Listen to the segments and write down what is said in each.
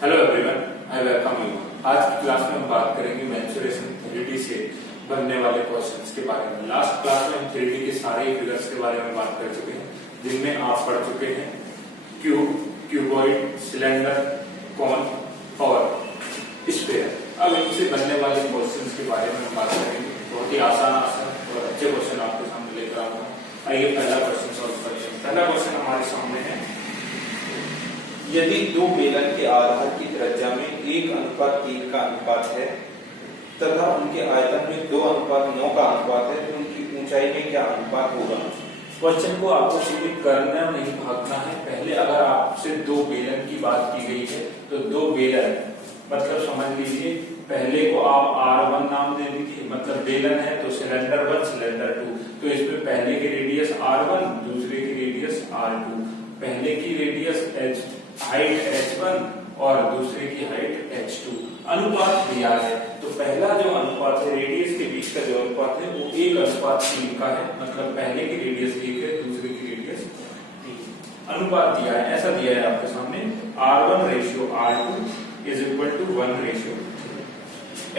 Hello everyone, I welcome you. आज की class में हम बात करेंगे मेंसुरेशन 3D से बनने वाले क्वेश्चंस के बारे में। लास्ट क्लास में हम 3D के सारे फिगर्स के बारे में बात कर चुके हैं, जिनमें आप पढ़ चुके हैं क्यूब, क्यूबॉइड, सिलेंडर, कॉन और स्फीयर। अब इनसे बनने वाले क्वेश्चंस के बारे में हम बात करेंगे। बहुत ही आसान और अच्छे क्वेश्चन आपके सामने लेकर आऊंगा। आइए पहला क्वेश्चन सॉल्व करते हैं। पहला क्वेश्चन हमारे सामने है, यदि दो बेलन के आधार की त्रिज्या में 1:1 का अनुपात है तथा उनके आयतन में 2:9 का अनुपात है, तो उनकी ऊंचाई में क्या अनुपात होगा? क्वेश्चन को आपको सीधे करना नहीं, भागना है। पहले अगर आपसे दो बेलन की बात की गई है तो दो बेलन मतलब समझ लीजिए, पहले को आप R1 नाम दे दीजिए, मतलब बेलन है तो सिलेंडर 1 सिलेंडर 2, तो इसमें पहले की रेडियस R1 दूसरे की रेडियस R2, पहले की रेडियस हाइट H1 और दूसरे की हाइट H2। अनुपात दिया है तो पहला जो अनुपात है रेडियस के बीच का जो अनुपात है वो 1:3 का है, मतलब पहले की रेडियस 1 है दूसरे की रेडियस 3। अनुपात दिया है, ऐसा दिया है आपके सामने R1:R2 is equal to 1:3,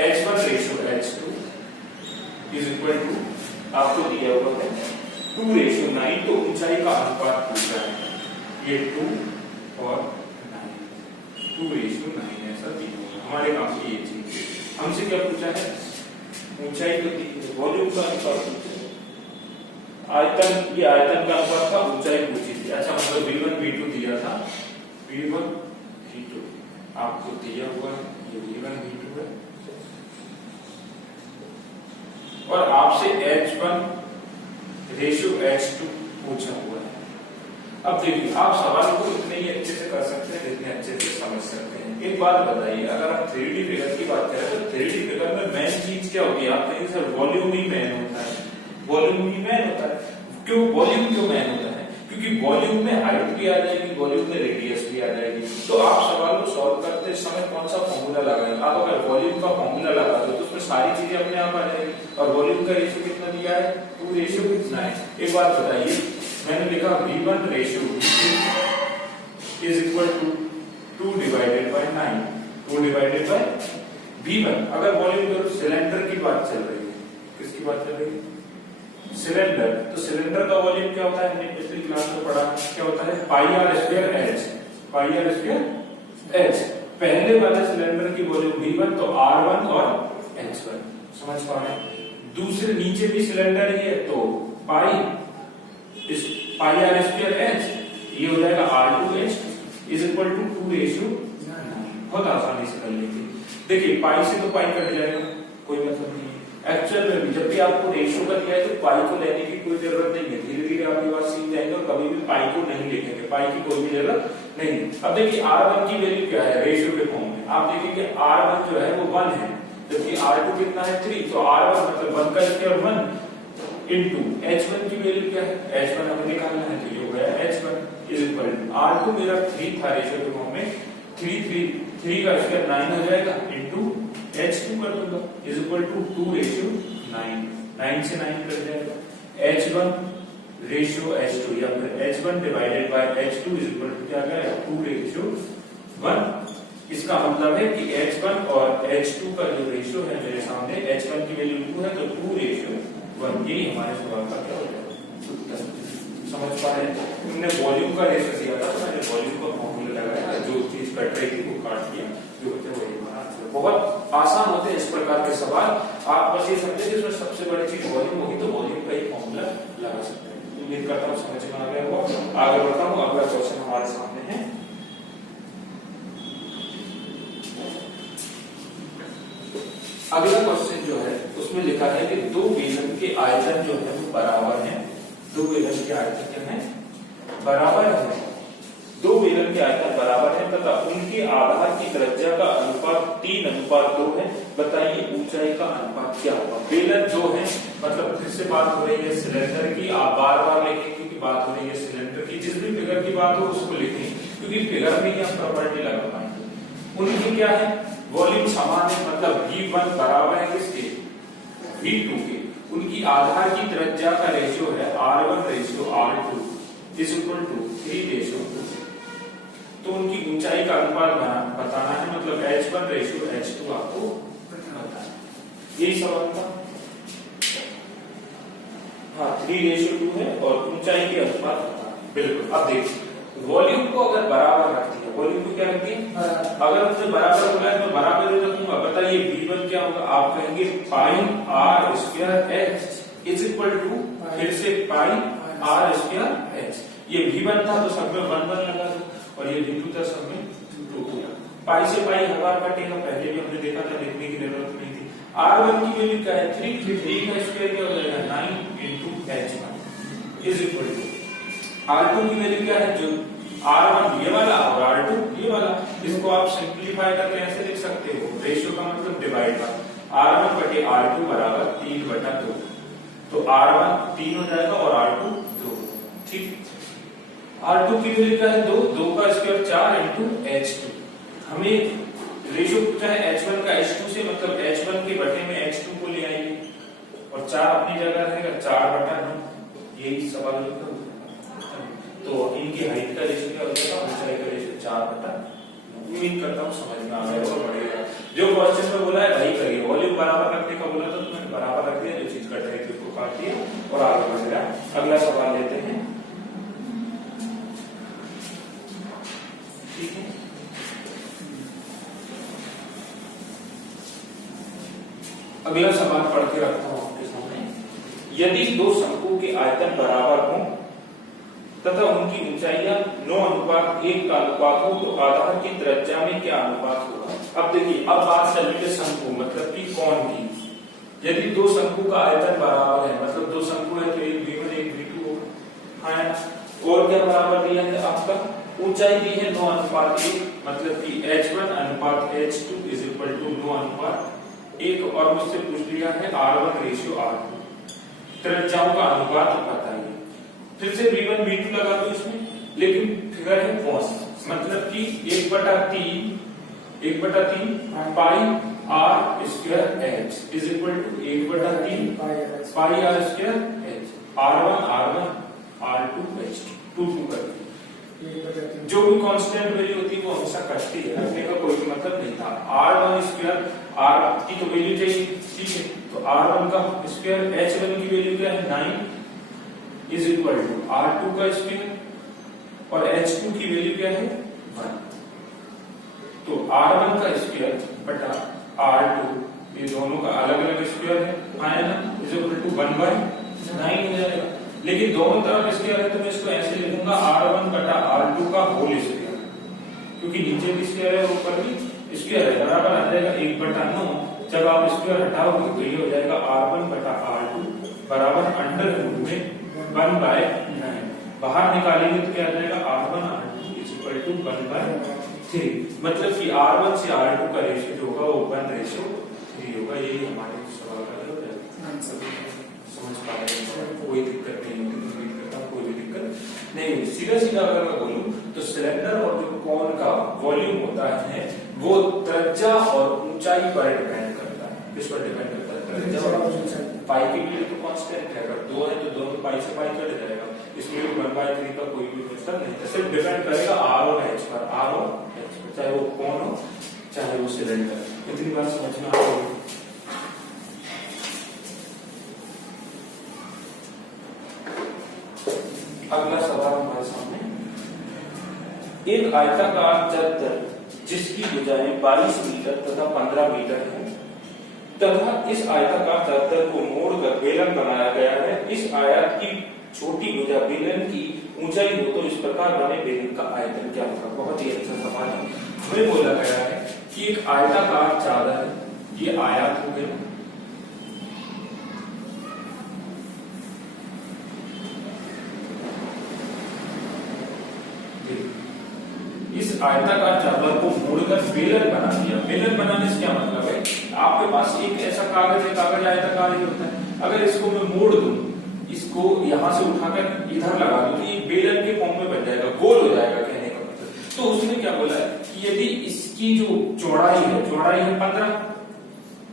H1:H2 is equal to आपको दिया हुआ है 2:9। तो ऊंचाई का अनुपात पूछा है, ये 2 और 9, 2:9 ऐसा दिया हुआ है। हमारे काम की ये चीज हमसे क्या पूछा है, ऊंचाई तो दी है, वॉल्यूम का अनुपात पूछा है, आयतन, ये आयतन का अनुपात था, ऊंचाई पूछी थी। अच्छा, मतलब V1 V2 दिया था, V1 V2 आपको दिया हुआ है, ये V1 V2 है, और आपसे H1:H2 पूछा हुआ है। अब देखिए, आप सवाल को इतने ही अच्छे से कर सकते हैं जितने अच्छे से समझ सकते हैं। एक बात बताइए, अगर आप 3D फिगर की बात करें तो 3D फिगर में मेन चीज क्या होती है? आप कहेंगे सर वॉल्यूम ही मेन होता है, वॉल्यूम ही मेन होता है। क्यों वॉल्यूम क्यों मेन होता है? क्योंकि वॉल्यूम में हाइट भी आ जाएगी, वॉल्यूम में रेडियस भी आ जाएगी। तो आप सवाल को सॉल्व करते समय कौन सा फॉर्मूला लगाएंगे? आप अगर वॉल्यूम का फॉर्मूला लगा दो तो उसमें सारी चीजें अपने आप आ जाएगी। और वॉल्यूम का रेशियो कितना दिया है? 2:9। एक बात बताइए, मैंने लिखा V1:V2 is equal to 2/9, 2/V1। अगर वॉल्यूम करो, सिलेंडर की बात चल रही है, किसकी बात चल रही है? सिलेंडर। तो सिलेंडर का वॉल्यूम क्या होता है? हमने पिछली क्लास में पढ़ा, क्या होता है? πr²h, πr²h। पहले वाले सिलेंडर की वॉल्यूम V1 तो R1 और H1, समझ पा रहे हैं? दूसरे नीचे भी सिलेंडर ही है तो πr²h, ये हो जाएगा R2h is equal to 2:9। बहुत आसानी से कर लेंगे। देखिए, पाई से तो पाई कट जाएगा, कोई मतलब नहीं है। एक्चुअल में भी जब भी आपको रेशियो का दिया है तो पाई को लेने की कोई जरूरत नहीं है। धीरे धीरे आपकी बात सीख जाएंगे और कभी भी पाई को नहीं लिखेंगे, पाई की कोई भी जरूरत नहीं है। अब देखिए, R1 की वैल्यू क्या है रेशियो के फॉर्म में? आप देखेंगे R1 जो है वो 1 है, जबकि R2 कितना है? 3। तो R1 मतलब 1 का स्क्वायर 1 इनटू H1 की वैल्यू क्या है? H1 हमें निकालना है, तो ये हो गया H1 is equal to R2 मेरा 3 था रेशियो के फॉर्म में, 3 का स्क्वायर 9 हो जाएगा इनटू H2 कर दूंगा इज इक्वल टू 2:9, 9 से 9 कट जाएगा। H1:H2 या फिर H1/H2 इज इक्वल टू क्या गया? 2:1। इसका मतलब है कि H1 और H2 का जो रेशियो है मेरे सामने, H1 की वैल्यू 2 है तो 2:1। यही हमारे सवाल का क्या हो जाएगा? समझ पा रहे हैं? हमने वॉल्यूम का रेशियो दिया था, मैंने वॉल्यूम का फॉर्मूला लगाया, जो चीज कट रही थी वो काट दिया, जो होते वही हमारा आंसर। बहुत आसान होते हैं इस प्रकार के सवाल। आप बस ये समझे कि इसमें सबसे बड़ी चीज वॉल्यूम होगी, तो वॉल्यूम का ही फॉर्मूला लगा सकते हैं। उम्मीद करता हूँ समझ में आ गया होगा। आगे बढ़ता हूँ, अगला क्वेश्चन हमारे सामने है। अगला क्वेश्चन जो है उसमें लिखा है कि दो बेलन के आयतन जो है वो बराबर हैं। दो बेलन के आयतन क्या है? बराबर है। दो बेलन के आयतन बराबर है तथा उनके आधार की त्रिज्या का अनुपात 3:2 है। बताइए ऊंचाई का अनुपात क्या होगा? बेलन दो है, मतलब फिर से बात हो रही है सिलेंडर की। आप बार बार लिखेंगे कि बात हो रही है सिलेंडर की। जिस भी फिगर की बात हो उसको लिखेंगे, क्योंकि फिगर में ही हम प्रॉपर्टी लगा पाएंगे। उनकी क्या है? वॉल्यूम समान है, मतलब V1 बराबर है किसके? V2 के। उनकी आधार की त्रिज्या का रेशियो है R1:R2 इज इक्वल टू 3:2। तो उनकी ऊंचाई का अनुपात बताना है, मतलब H1 रेशियो H2 आपको बताना है। यही सवाल था। हाँ 3:2 है और ऊंचाई के अनुपात बताना है। बिल्कुल। अब देखिए वॉल्यूम को अगर बराबर रखती है, वॉल्यूम को क्या रखती है, अगर मुझे बराबर बोला है तो बराबर ही रखूंगा। बताइए V1 क्या होगा, आप कहेंगे pi r square h is equal to फिर से पाई आर स्क्वायर एच। ये V1 था तो सब में 1 1 लगा दो और ये V2 था सब में 2 2 लगा। पाई से पाई हर बार कटेगा, पहले भी हमने देखा था, देखने की जरूरत नहीं थी। R1 की वैल्यू क्या है 3 का स्क्वायर क्या हो जाएगा 9 into H1 is equal to R2 की वैल्यू क्या है, जो R1 ये वाला और R2 ये वाला, इसको आप सिंपलीफाई करके ऐसे लिख सकते हो, रेशियो का मतलब डिवाइड बाय R1 बटे R2 बराबर 3/2। तो R1 3 हो जाएगा और R2 2। ठीक। R2 की वैल्यू क्या है 2, 2 का स्क्वायर 4 into H2। हमें रेशियो पूछा है H1 का H2 से, मतलब H1 के बटे में H2 को ले आएंगे और 4 अपनी जगह रहेगा 4/9। यही सवाल होगा। तो इनकी हाइट का रेशियो क्या हो जाएगा, ऊंचाई का रेशियो 4/9। उम्मीद करता हूँ समझ में आ गया और बढ़ेगा। जो क्वेश्चन में बोला है वही करिए। वॉल्यूम बराबर रखने का बोला था तो मैंने बराबर रख दिया, जो चीज कट रही थी उसको काट दिया और आगे बढ़ गया। अगला सवाल लेते हैं। ठीक है, अगला सवाल पढ़ के रखता हूं आपके सामने। यदि दो शंकु के आयतन बराबर हों तथा उनकी ऊंचाइयां 9:1 का अनुपात हो तो आधार की त्रिज्या में क्या अनुपात होगा। अब देखिए, अब बात चल रही है शंकु मतलब कि कौन की। यदि दो शंकु का आयतन बराबर है, मतलब दो शंकु है तो एक V1 एक V2 होगा। हाँ, और क्या बराबर दिया है आपका, ऊंचाई दी है 9:1, मतलब कि H1/H2 इज इक्वल टू 9:1। और मुझसे पूछ लिया है R1 रेशियो R2, त्रिज्याओं का अनुपात बताइए। फिर से V1 V2 लगा दो इसमें, लेकिन फिगर है कॉस, मतलब कि 1/3 pi r square h is equal to 1/3 pi r square h. R1 R2 H2 2 करके जो भी कांस्टेंट वैल्यू होती है वो हमेशा कटती है, रखने का कोई मतलब नहीं था। R1 स्क्वायर R की तो वैल्यू चाहिए, ठीक है, तो R1 का स्क्वायर H1 की वैल्यू क्या है 9 इज इक्वल टू R2 का स्क्वायर और H2 की वैल्यू क्या है 1। तो R1 का स्क्वायर बटा R2, ये दोनों का अलग अलग स्क्वायर है ना, इज इक्वल टू 1/9 हो जाएगा। लेकिन दोनों तरफ स्क्वायर है तो मैं इसको ऐसे लिखूंगा R1 बटा R2 का होल स्क्वायर, क्योंकि नीचे भी स्क्वायर है ऊपर भी स्क्वायर है, बराबर आ जाएगा 1/9। जब आप स्क्वायर हटाओगे तो ये हो जाएगा R1 बटा R2 बराबर अंडर रूट में 1/9। बाहर निकालेंगे तो क्या आ जाएगा R1 R2 is equal to 1/3, मतलब कि R1 से R2 का रेशियो जो होगा वो 1:3 होगा। यही हमारे सवाल का समझ पा रहे हैं, कोई दिक्कत नहीं होगी, कोई भी दिक्कत नहीं। सीधा सीधा अगर मैं बोलूं तो सिलेंडर और जो कोन का वॉल्यूम होता है वो त्रिज्या और ऊंचाई पर डिपेंड करता है। किस पर डिपेंड करता है, त्रिज्या और ऊंचाई। पाई की वैल्यू तो कांस्टेंट है, अगर 2 है तो दोनों पाई से पाई कट जाएगा, इसमें 1/3 का कोई भी मतलब नहीं है। सिर्फ डिपेंड करेगा R और H पर, R और H पर, चाहे वो कोन हो चाहे वो सिलेंडर। इतनी बात समझना आपको। अगला सवाल हमारे सामने, एक आयताकार चद्दर जिसकी भुजाएं 22 मीटर तथा 15 मीटर है तथा इस आयताकार चद्दर को मोड़कर बेलन बनाया गया है। इस आयत की छोटी भुजा बेलन की ऊंचाई हो तो इस प्रकार बने बेलन का आयतन क्या होगा। बहुत ही अच्छा सवाल है। हमें बोला गया है कि एक आयताकार चादर है, ये आयत हो गया, इस आयताकार चादर को मोड़कर बेलन बना दिया। बेलन बनाने से क्या मतलब है, आपके पास एक ऐसा कागज है, कागज आयताकार ही होता है, अगर इसको मैं मोड़ दूं, इसको यहां से उठाकर इधर लगा दूं तो ये बेलन के फॉर्म में बन जाएगा, गोल हो जाएगा कहने का मतलब। तो उसने क्या बोला है कि यदि इसकी जो चौड़ाई है 15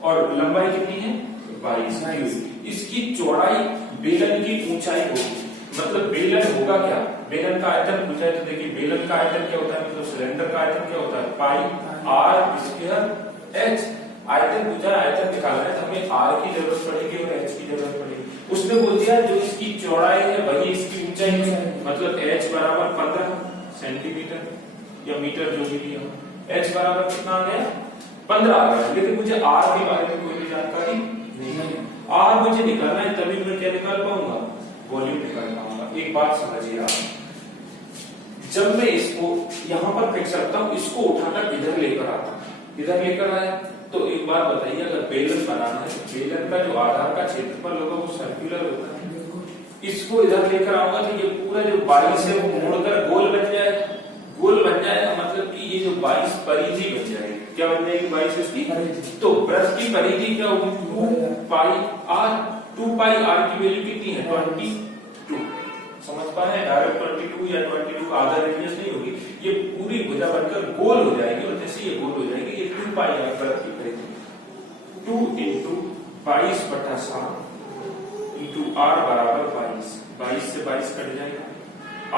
और लंबाई कितनी है 22, इसकी चौड़ाई बेलन की ऊंचाई होगी, मतलब बेलन होगा क्या, बेलन का आयतन पूछा है तो देखिए बेलन का आयतन क्या होता है, मतलब सिलेंडर का आयतन क्या होता है, पाई आर स्क्वायर एच। आयतन पूछा है, आयतन निकालना है तो हमें आर की जरूरत पड़ेगी और एच की जरूरत पड़ेगी। उसने बोल दिया जो इसकी चौड़ाई है वही इसकी ऊंचाई है, मतलब एच बराबर 15 सेंटीमीटर या मीटर जो भी दिया, एच बराबर कितना आ गया 15 आ गया। लेकिन मुझे आर के बारे में कोई भी जानकारी नहीं है, आर मुझे निकालना है तभी मैं क्या निकाल पाऊंगा, वॉल्यूम निकाल पाऊंगा। एक बात समझिए आप, जब मैं इसको यहां पर फेंक सकता हूं, इसको उठाकर इधर लेकर आता हूं, इधर लेकर आया तो एक बार बताइए अगर बेलन बनाना है तो बेलन का जो आधार का क्षेत्रफल होगा वो सर्कुलर होता है, इसको इधर लेकर आऊंगा तो ये पूरा जो 22 है वो मोड़कर गोल बन जाएगा, गोल बन जाएगा मतलब कि ये जो 22 परिधि बन जाएगी। क्या बन जाएगी 22 इसकी, तो वृत्त की परिधि क्या होगी 2 पाई आर। 2 पाई आर की वैल्यू कितनी है 22, समझ पा रहे हैं, डायरेक्ट 22 या 22 का आधा रेडियस नहीं होगी, ये पूरी भुजा बनकर गोल हो जाएगी और जैसे ये गोल हो जाएगी ये 2 पाई आर वृत्त की परिधि 2 × 22/7 × r बराबर 22, 22 से 22 कट जाएगा,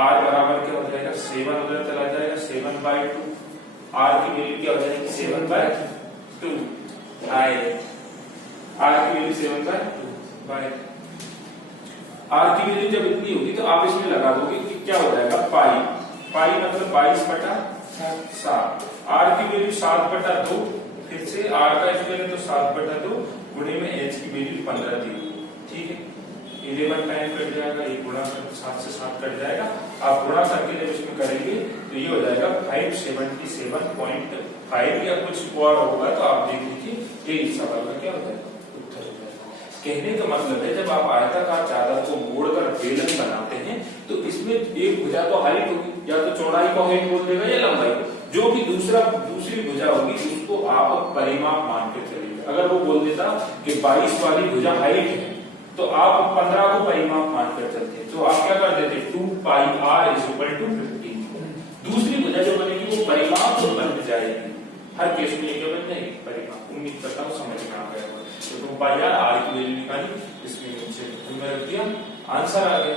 r बराबर क्या हो जाएगा 7 उधर चला जाएगा 7/2, r की वैल्यू क्या हो जाएगी 7/2, r की वैल्यू 7/2, r की वैल्यू जब इतनी होगी तो आप इसमें लगा दोगे कि क्या हो जाएगा पाई, पाई मतलब 22/7, r की वैल्यू 7/2, फिर से r का स्क्वायर है तो 7/2 गुणे में h की वैल्यू 15 दी, ठीक है 11 टाइम कट जाएगा, ये गुणा 7 से 7 कट जाएगा, आप गुणा करके जब इसमें करेंगे तो ये हो जाएगा 577.5 या कुछ और होगा, तो आप देख लीजिए ये इस सवाल का क्या हो जाएगा उत्तर हो जाएगा। कहने का मतलब है जब आप आयताकार चादर को मोड़कर बेलन बनाते हैं तो इसमें एक भुजा तो हाइट होगी, या तो चौड़ाई को हाइट बोल देगा या लंबाई को, जो भी दूसरी भुजा होगी उसको आप परिमाप मान के चलिए। अगर वो बोल देता कि 22 वाली भुजा हाइट है तो आप 15 को परिमाप मानकर चलते हैं, तो आप क्या कर देते 2 पाई r = 15। दूसरी भुजा जो बनेगी वो परिमाप तो बन जाएगी, हर केस में ये बन जाएगी परिमाप। उम्मीद करता हूँ समझ में आ गया होगा। तो 2 पाई r की वैल्यू निकाली, इसमें नीचे तुमने रख दिया, आंसर आ गया।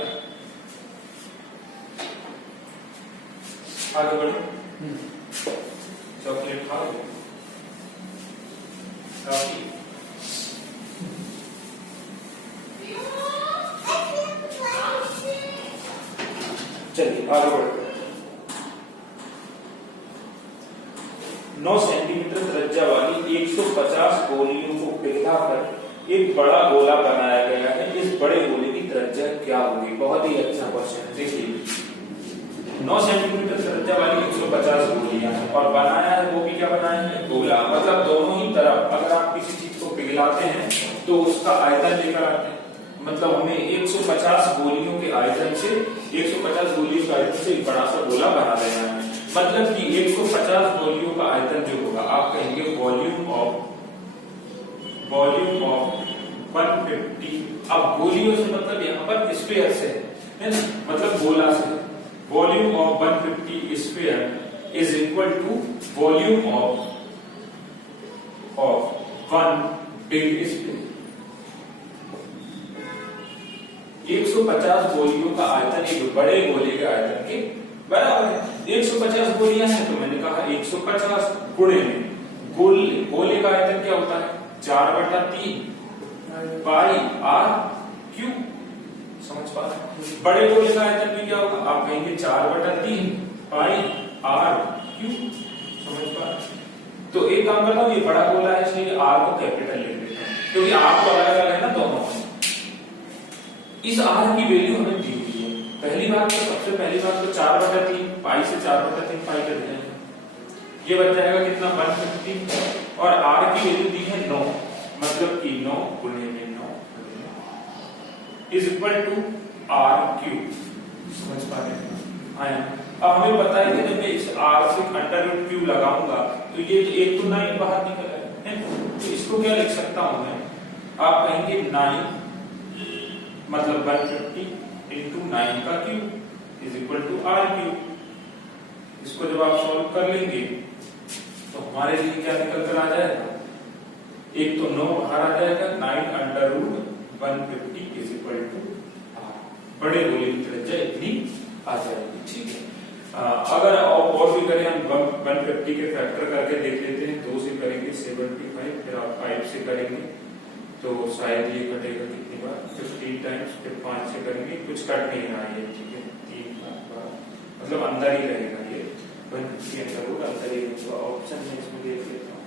आगे बढ़ो, चॉकलेट खाओ काफी। चलिए आगे बढ़ते हैं। 9 सेंटीमीटर त्रिज्या वाली 150 गोलियों को पिघलाकर एक बड़ा गोला बनाया गया है, इस बड़े गोले की त्रिज्या क्या होगी? बहुत ही अच्छा क्वेश्चन। देखिए 9 सेंटीमीटर त्रिज्या वाली 150 गोलियां हैं और बनाया है वो भी क्या बनाया है गोला, मतलब दोनों ही तरफ अगर आप किसी चीज को पिघलाते हैं तो उसका आयतन लेकर आते हैं, मतलब हमें 150 गोलियों के आयतन से 150 गोलियों के आयतन से एक बड़ा सा गोला बना देना है, मतलब कि 150 गोलियों का आयतन जो होगा आप कहेंगे वॉल्यूम ऑफ 150। अब गोलियों से मतलब यहाँ पर स्फीयर से है ना, मतलब गोला से। Volume of 150 sphere is equal to volume of 1 big sphere. 150 गोलियों का आयतन एक बड़े गोले के आयतन के बराबर है। 150 गोलियां हैं तो मैंने कहा 150 गुणे में गोले का आयतन क्या होता है 4/3 पाई r क्यूब। समझ पा रहे हैं? बड़े गोले का आयतन भी क्या होगा आप कहेंगे 4/3 पाई r क्यूब। समझ पा रहे हैं? तो एक काम करता हूं, ये बड़ा गोला है इसलिए r को कैपिटल ले लेते हैं क्योंकि r को अलग अलग है ना दोनों। इस r की वैल्यू हमें दी हुई है। पहली बात तो सबसे पहली बात तो 4/3 पाई से 4/3 पाई कर देंगे, ये बन जाएगा कितना 150 और r की वैल्यू दी है 9, मतलब कि 9 गुणे में 9 is equal to r cube. समझ पा रहे हैं? आया। अब हमें पता है कि जब मैं इस r से √q लगाऊंगा तो ये एक तो 9 बाहर निकल आएगा, तो इसको क्या लिख सकता हूं मैं, आप कहेंगे 9 मतलब 150 into 9 का cube is equal to r cube. इसको जब आप सॉल्व कर लेंगे तो हमारे लिए क्या निकल कर आ जाएगा, एक तो 9 बाहर आ जाएगा, 9 √150 इज इक्वल टू r। बड़े गोले की त्रिज्या इतनी आ जाएगी। ठीक है, अगर और भी करें हम 150 के फैक्टर करके देख लेते हैं। 2 से करेंगे 75, फिर आप 5 से करेंगे तो शायद ये कटेगा कितनी बार, 15 टाइम्स, फिर 5 से करेंगे, कुछ कट नहीं रहा है। ठीक है, 3 बार मतलब अंदर ही रहेगा ये 150 के अंदर होगा, अंदर ही होगा। ऑप्शन में इसमें देख लेता हूँ,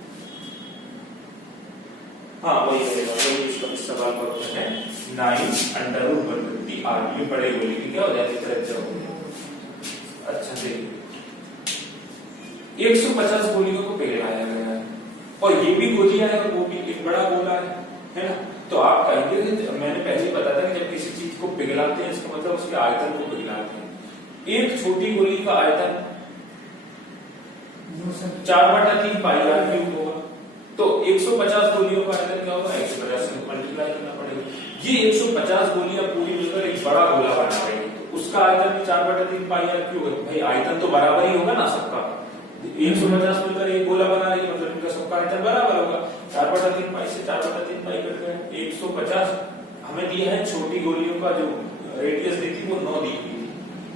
हाँ वही रहेगा, वही इसका इस सवाल का उत्तर है 9√150 r। ये बड़े गोले की क्या हो जाती है, त्रिज्या हो गई। अच्छा देखिए, 150 गोलियों को पिघलाया गया है और ये भी गोलियां है, वो भी एक बड़ा गोला है ना। तो आप कहेंगे, मैंने पहले ही बताया था कि जब किसी चीज को पिघलाते हैं इसका मतलब उसके आयतन को पिघलाते हैं। एक छोटी गोली का आयतन 4/3 पाई r क्यूब होगा, तो 150 गोलियों का आयतन क्या होगा, 150 से मल्टीप्लाई करना पड़ेगा। ये 150 गोलियां पूरी मिलकर एक बड़ा गोला बना रही है, तो उसका आयतन भी 4/3 पाई r क्यूब है। भाई आयतन तो बराबर ही होगा ना सबका, 150 मिलकर एक गोला बना रही है, मतलब इनका सबका आयतन बराबर होगा। 4/3 पाई से 4/3 पाई करते हैं 150। हमें दिया है छोटी गोलियों का जो रेडियस दी थी वो 9 दी थी,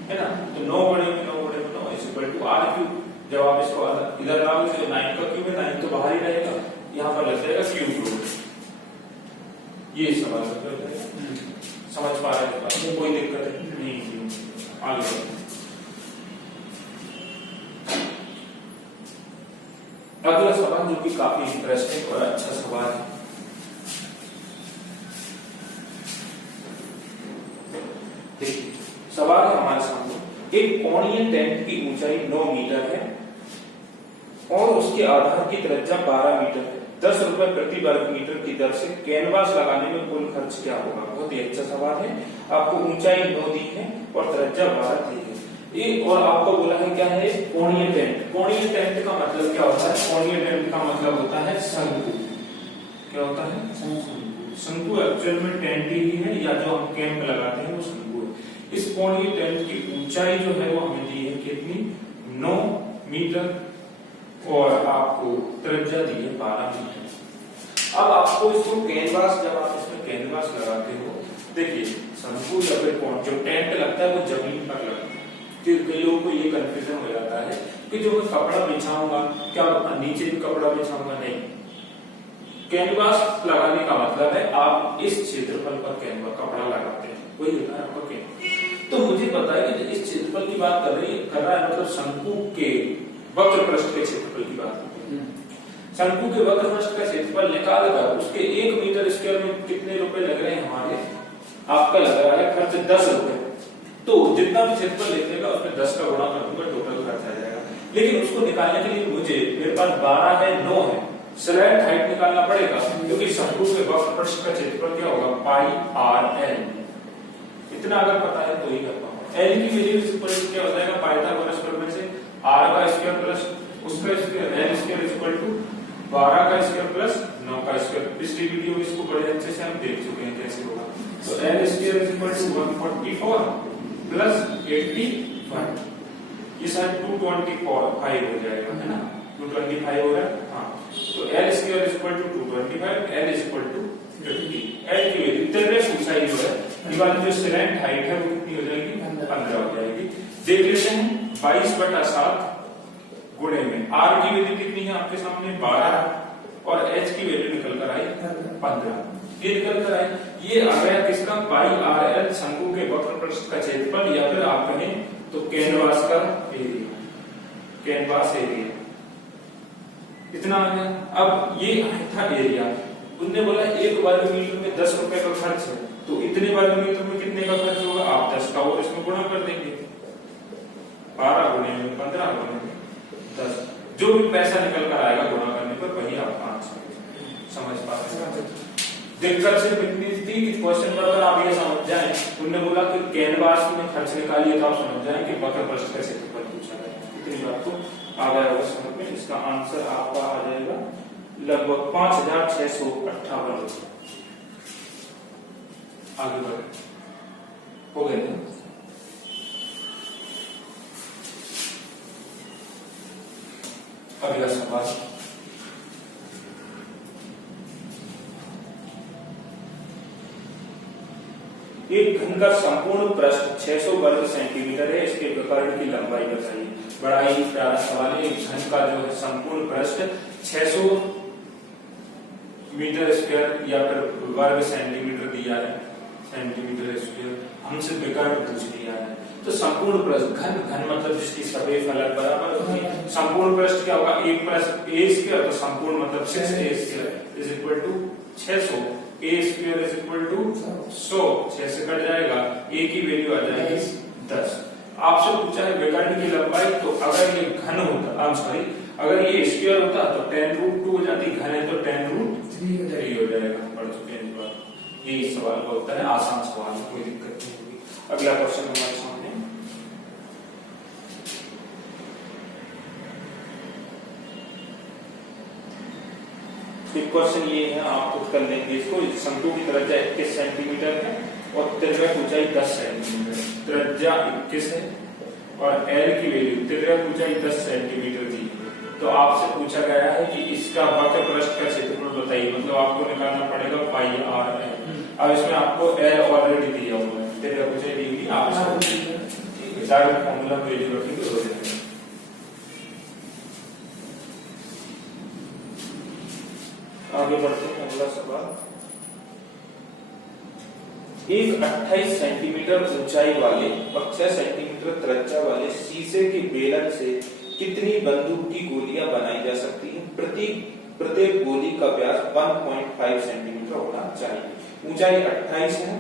है ना। तो 9 बड़े में 9 बड़े में 9 इक्वल टू r क्यूब। जब आप इसको इधर लाओगे तो 9 का क्यूब है, 9 तो बाहर ही रहेगा, यहाँ पर लग जाएगा क्यूब रूट। ये सवाल समझ पा रहे हैं, कोई दिक्कत नहीं। आगे अगला सवाल जो कि काफी इंटरेस्टिंग और अच्छा सवाल है। देखिए सवाल है हमारे सामने, एक कोणीय टेंट की ऊंचाई 9 मीटर है और उसके आधार की त्रिज्या 12 मीटर है। 10 रुपए प्रति वर्ग मीटर की दर से कैनवास लगाने में कुल खर्च क्या होगा। बहुत ही अच्छा सवाल है। आपको ऊंचाई 9 दी है और त्रिज्या 12 दी है, और आपको बोला है क्या है, कोणीय टेंट। कोणीय टेंट का मतलब क्या होता है, कोणीय टेंट का मतलब होता है शंकु। क्या होता है, शंकु एक्चुअल में टेंट ही है, या जो हम कैंप लगाते हैं वो शंकु है। इस कोणीय टेंट की ऊंचाई जो है वो हमें दी है कितनी, 9 मीटर, और आपको त्रिज्या दी है 12 मीटर। अब आपको इसको कैनवास, जब आप इसमें कैनवास लगाते हो, देखिए शंकु या फिर जो टेंट लगता है वो जमीन पर लगता है। कई लोगों को ये कंफ्यूजन हो जाता है कि जो मैं कपड़ा बिछाऊंगा, क्या नीचे भी कपड़ा बिछाऊंगा, नहीं। कैनवास लगाने का मतलब है आप इस क्षेत्रफल पर कैनवास कपड़ा लगाते हैं, वही होता है आपका कैनवास। तो मुझे पता है कि इस क्षेत्रफल की बात कर रहा है, मतलब शंकु के वक्र पृष्ठ के क्षेत्रफल की बात करते हैं। शंकु के वक्र पृष्ठ का क्षेत्रफल निकाल कर उसके 1 मीटर स्क्वायर में कितने रुपए लग रहे हैं हमारे, आपका लग रहा है खर्च 10 रुपए। तो जितना भी क्षेत्रफल लिखेगा उसमें 10 का गुणा कर दूंगा, टोटल खर्च आ जाएगा। लेकिन उसको निकालने के लिए मेरे पास 12 है, 9 है, स्लैंट हाइट निकालना पड़ेगा, क्योंकि शंकु के वक्र पृष्ठ का क्षेत्रफल क्या होगा, पाई r l। इतना अगर पता है तो ही कर पाऊंगा। l की वैल्यू क्या हो जाएगा, पाइथागोरस प्रमेय से r का स्क्वायर प्लस उसका square, l square equal to 12 का स्क्वायर प्लस 9 का स्क्वायर। पिछली वीडियो में इसको बड़े अच्छे से हम देख चुके हैं कैसे होगा। तो l square equal to 144 plus 81, ये शायद 225 हो जाएगा, है ना, 225 हो रहा है, हाँ। तो l square equal to 225, l equal to 50। l की वैल्यू तेरे ऊंचाई जो है, दीवार जो स्लैंट हाइट है वो कितनी हो जाएगी, 15 हो जाएगी। देख लेते हैं 22/7 गुणे में r की वैल्यू कितनी है आपके सामने, 12, और h की वैल्यू निकल कर आई 15। ये निकल कर आई, ये आ गया किसका, पाई r l शंकु के वक्र पृष्ठ का क्षेत्रफल, या फिर आप कहें तो कैनवास का एरिया, कैनवास एरिया इतना आ गया। अब ये था एरिया, उनने बोला 1 वर्ग मीटर में 10 रुपए का खर्च है, तो इतने वर्ग मीटर में कितने का खर्च होगा, आप 10 का और इसमें गुणा कर देंगे, 12 गुणे में 15 गुणे में 10, जो भी पैसा निकल कर आएगा गुणा करने पर वही आपका आंसर। समझ पा रहे हैं। दिक्कत सिर्फ इतनी थी कि क्वेश्चन पर अगर आप ये समझ जाएं, उन्होंने बोला कि कैनवास में खर्च निकालिए, तो आप समझ जाएं कि वक्र पृष्ठ का क्षेत्रफल पूछा गया। इतनी बात तो आ गया होगा समझ में। इसका आंसर आपका आ जाएगा लगभग 5658 रुपए। आगे बढ़े, हो गए थे। अगला सवाल, एक घन का संपूर्ण पृष्ठ 600 वर्ग सेंटीमीटर है, इसके विकर्ण की लंबाई बताइए। बड़ा ही प्यारा सवाल है। एक घन का जो है संपूर्ण पृष्ठ 600 मीटर स्क्वायर या फिर वर्ग सेंटीमीटर दिया है, सेंटीमीटर स्क्वायर, हमसे विकर्ण पूछ लिया है। तो संपूर्ण पृष्ठ घन, घन मतलब जिसकी सभी फलक बराबर होती है। संपूर्ण पृष्ठ क्या होगा, एक प्लस ए स्क्वायर, तो संपूर्ण मतलब 6a square is equal to 600, A square is equal to 100, 6 से कट जाएगा, ए की वैल्यू आ जाएगी 10। आपसे पूछा है विकर्ण की लंबाई, तो अगर ये घन होता, सॉरी, अगर ये स्क्वायर होता तो tan√2 हो जाती, घन है तो tan√3 हो जाएगा। पढ़ चुके हैं इस बार, ये इस सवाल का उत्तर है, आसान सवाल, कोई दिक्कत नहीं होगी। अगला क्वेश्चन हमारे सामने, क्वेश्चन ये है, आप खुद कर लेंगे इसको। शंकु की त्रिज्या 21 सेंटीमीटर है और त्रिज्या की ऊंचाई 10 सेंटीमीटर, त्रिज्या 21 है और एल की वैल्यू, त्रिज्या की ऊंचाई 10 सेंटीमीटर दी। तो आपसे पूछा गया है कि इसका वक्र पृष्ठ का क्षेत्रफल बताइए, मतलब आपको निकालना पड़ेगा पाई आर है। अब इसमें आपको एल ऑलरेडी दिया हुआ है, त्रिज्या की ऊंचाई दी हुई, आप इसको डायरेक्ट फॉर्मूला में वैल्यू रखेंगे हो जाएगा। आगे बढ़ते हैं, अगला सवाल। एक 28 सेंटीमीटर ऊंचाई वाले और 6 सेंटीमीटर त्रिज्या वाले शीशे के बेलन से कितनी बंदूक की गोलियां बनाई जा सकती हैं? प्रत्येक गोली का व्यास 1.5 सेंटीमीटर होना चाहिए। ऊंचाई 28 है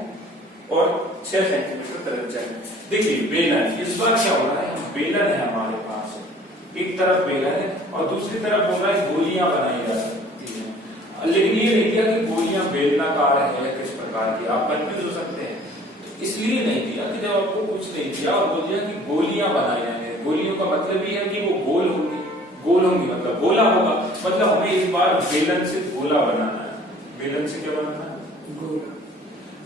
और 6 सेंटीमीटर त्रिज्या है। देखिए बेलन, इस बार क्या हो रहा है, बेलन है हमारे पास, एक तरफ बेलन है और दूसरी तरफ हो रहा है गोलियां बनाई जा सकती है। लेकिन ये नहीं दिया कि गोलियां बेलनाकार है किस प्रकार की, आप कंफ्यूज हो सकते हैं। तो इसलिए नहीं दिया कि जब आपको कुछ नहीं दिया और बोल दिया कि गोलियां बनाई जाएंगे। गोलियों का मतलब ये है कि वो गोल होंगी, गोल होंगी मतलब गोला होगा, मतलब हमें इस बार बेलन से गोला बनाना है। बेलन से क्या बनाना है, गोला।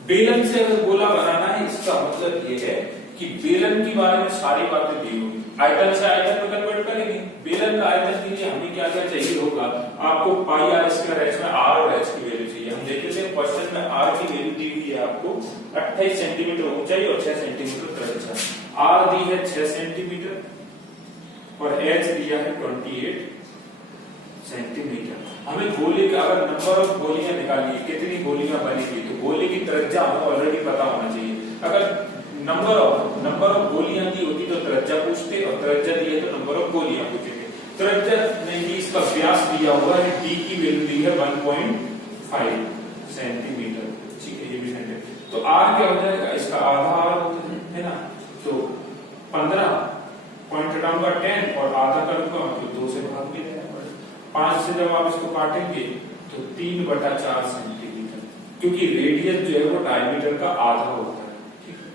बेलन से अगर गोला बनाना है, इसका मतलब ये है कि बेलन के बारे में सारी बातें दी होगी। आयतन से आयतन में कन्वर्ट करेंगे, बेलन का आयतन के लिए हमें क्या क्या चाहिए होगा, आपको पाई आर स्क्वायर एच में आर और एच की वैल्यू चाहिए। हम देख लेते हैं क्वेश्चन में आर की वैल्यू दी हुई है आपको 28 सेंटीमीटर ऊंचाई और 6 सेंटीमीटर त्रिज्या। आर दी है 6 सेंटीमीटर और एच दिया है 28 सेंटीमीटर। हमें गोले का अगर नंबर ऑफ गोलियां निकालिए, कितनी गोलियां बनेगी, तो गोले की त्रिज्या हमें ऑलरेडी पता होना चाहिए। अगर नंबर ऑफ गोलियां दी होती तो त्रिज्या पूछते और त्रिज्या दी है तो नंबर ऑफ गोलियां पूछते। त्रिज्या नहीं दी, इसका व्यास दिया हुआ है, डी की वैल्यू दी है 1.5 सेंटीमीटर, ठीक है, ये भी सेंटीमीटर। तो आर क्या हो जाएगा, इसका आधा आर होता है ना, तो 15 पॉइंट डाउनगा 10 और आधा करूंगा मतलब 2 से भाग के देना पड़ेगा। 5 से जब आप इसको काटेंगे तो 3/4 सेंटीमीटर, क्योंकि रेडियस जो है वो डायमीटर का आधा होता है,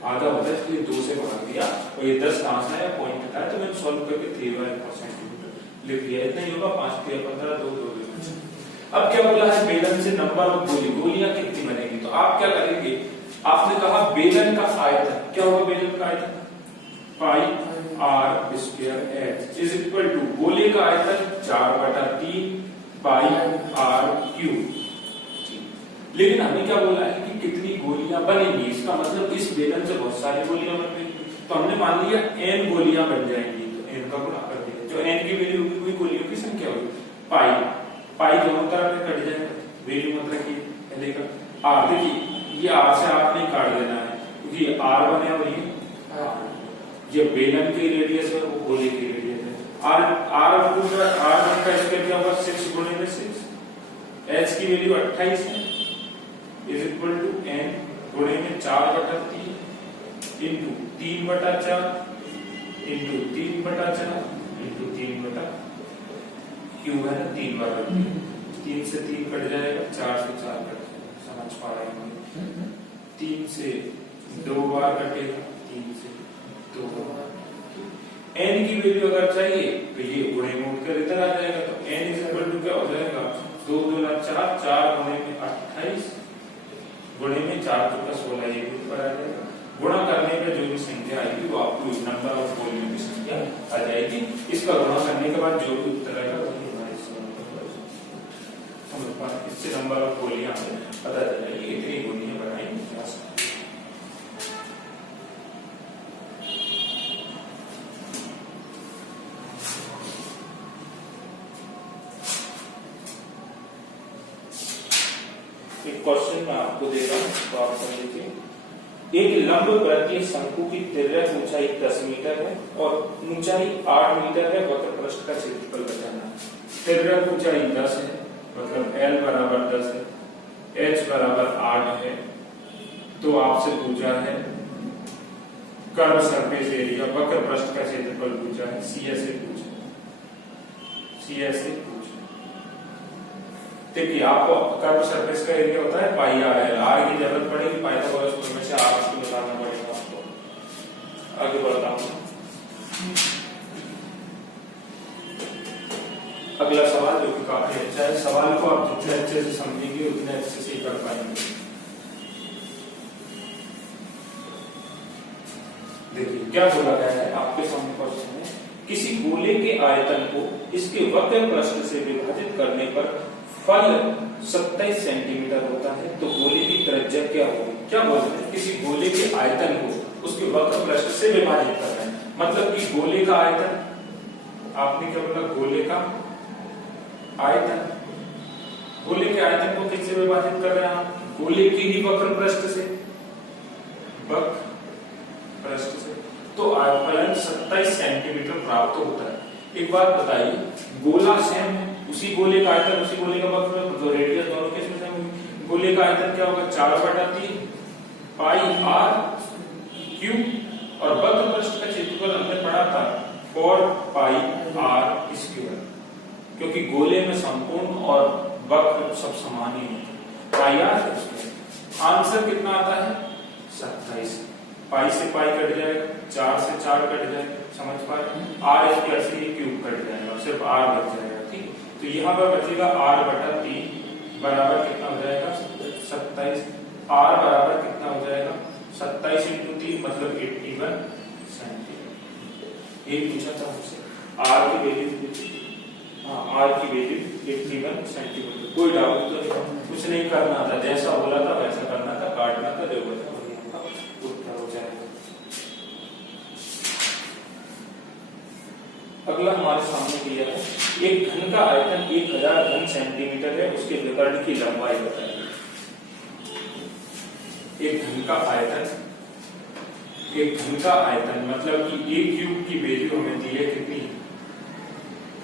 आधा होता है, इसलिए 2 से भाग दिया और ये 10 कहां से आया, पॉइंट हटाया, तो मैंने सॉल्व करके 3/4 सेंटीमीटर लिख दिया। इतना ही होगा, 5 3 15 2 2 2। अब क्या बोला है, बेलन से नंबर ऑफ गोलियां कितनी बनेगी, तो आप क्या करेंगे, आपने कहा बेलन का आयतन, क्या होगा बेलन का आयतन, pi r square h is equal to गोले का आयतन 4/3 पाई आर क्यूब। लेकिन हमें क्या बोला है कि कितनी गोलियां बनेंगी, इसका मतलब इस बेलन से बहुत सारी गोलियां बन गई, तो हमने मान लिया n गोलियां बन जाएंगी, तो n का गुणा कर दिया, जो n की वैल्यू होगी वही गोलियों की संख्या होगी। पाई दोनों तरफ में कट जाएगा, वैल्यू मत रखिए पहले का आर। देखिए ये आर से आप नहीं काट देना है, क्योंकि आर बने और ये बेलन की रेडियस है, वो गोले की रेडियस है। आर का स्क्वायर क्या होगा, 6 गुणे में 6, एच की वैल्यू 28 है इज इक्वल टू n गुणे में 4/3 इंटू 3/4 इंटू 3/4 इंटू 3/, क्यूब है ना, 3 बार 3 से 3 कट जाएगा, 4 से 4 कट जाएगा, समझ पा रहे हैं। 3 से 2 बार कटेगा, 3 से 2 बार। n की वैल्यू अगर चाहिए तो ये गुणे में उठकर इधर आ जाएगा, तो n इज इक्वल टू क्या हो जाएगा, 2 2 4, 4 गुणे में 28 गुणे में 4 × 16, ये भी ऊपर आ जाएगा। गुणा करने पे जो भी संख्या आएगी वो आपको नंबर ऑफ गोलियों की संख्या आ जाएगी। इसका गुणा करने के बाद जो भी उत्तर आएगा वही हमारे समझ पा, इससे नंबर ऑफ गोलियां हमें पता चलेगी, इतनी गोलियां बनाई जा सकती हैं। एक क्वेश्चन मैं आपको दे रहा हूं, तो आप समझ लीजिए। एक लंब वृत्तीय शंकु की तिर्यक ऊंचाई 10 मीटर है और ऊंचाई 8 मीटर है, वक्र पृष्ठ का क्षेत्रफल बताना है। तिर्यक ऊंचाई 10 है, मतलब L बराबर 10 है, H बराबर 8 है। तो आपसे पूछा है कर्व सरफेस एरिया, वक्र पृष्ठ का क्षेत्रफल पूछा है, CS से पूछा, CS से पूछा। देखिए आपको कर्व सरफेस का एरिया होता है पाई आर एल, आर की जरूरत पड़ेगी, पाइथागोरस थ्योरम से आर को निकालना पड़ेगा आपको। आगे बढ़ता हूं, अगला सवाल जो कि काफी अच्छा है। सवाल को आप जितने अच्छे से समझेंगे उतने अच्छे से कर पाएंगे। देखिए क्या बोला गया है आपके सामने क्वेश्चन में, किसी गोले के आयतन को इसके वक्र पृष्ठ से विभाजित करने पर फल 27 सेंटीमीटर होता है, तो गोले की त्रिज्या क्या होगी? क्या बोलते हैं, किसी गोले के आयतन को उसके वक्र पृष्ठ से विभाजित कर रहे हैं, मतलब कि गोले का आयतन, आपने क्या बोला, गोले का आयतन, गोले के आयतन को किससे विभाजित कर रहे हैं आप? गोले की ही वक्र पृष्ठ से, वक्र पृष्ठ से, तो फलन 27 सेंटीमीटर प्राप्त होता है। एक बात बताइए, गोला सेम है, उसी गोले का आयतन उसी गोले का वक्र, तो रेडियस दोनों केस में सेम होगी। गोले का आयतन क्या होगा, 4/3 पाई आर क्यूब, और वक्र पृष्ठ का क्षेत्रफल हमने पढ़ा था 4 पाई आर स्क्वायर, क्योंकि गोले में संपूर्ण और वक्र सब समान ही होते हैं, पाई आर स्क्वायर। आंसर कितना आता है, 27। पाई से पाई कट जाएगा, 4 से 4 कट जाएगा, समझ पा रहे हैं, आर स्क्वायर से ये क्यूब कट जाएगा, सिर्फ आर बच जाएगा। ठीक, तो यहाँ पर बचेगा r/3 बराबर कितना हो जाएगा, 27। r बराबर कितना हो जाएगा, 27 × 3 मतलब 81 सेंटीमीटर। ये पूछा था मुझसे, r की वैल्यू, हाँ r की वैल्यू 81 सेंटीमीटर। कोई डाउट तो नहीं, कुछ नहीं करना था, जैसा बोला था वैसा करना था, काटना था, जो बचा उत्तर हो जाएगा। अगला हमारे सामने दिया है, एक घन का आयतन 1000 घन सेंटीमीटर है, उसके विकर्ण की लंबाई बताइए। एक घन का आयतन, एक घन का आयतन मतलब कि a क्यूब की वैल्यू हमें दी है कितनी,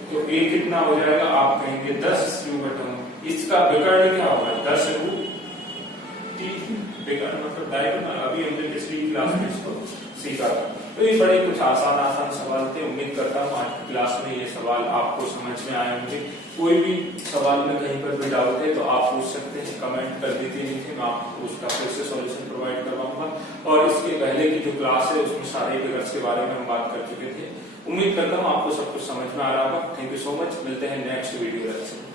तो a कितना हो जाएगा, आप कहेंगे 10 क्यूब, इसका विकर्ण क्या होगा, 10√3, विकर्ण मतलब डायगोनल। अभी हमने पिछली क्लास में इसको सीखा था। तो ये बड़े कुछ आसान सवाल थे। उम्मीद करता हूँ आज की क्लास में ये सवाल आपको समझ में आए होंगे। कोई भी सवाल में कहीं पर भी डाउट है तो आप पूछ सकते हैं, कमेंट कर दीजिए नीचे, मैं आपको उसका फिर से सॉल्यूशन प्रोवाइड करवाऊंगा। और इसके पहले की जो क्लास है उसमें सारे फिगर्स के बारे में हम बात कर चुके थे। उम्मीद करता हूँ आपको सब कुछ समझ में आ रहा होगा। थैंक यू सो मच, मिलते हैं नेक्स्ट वीडियो लेक्चर।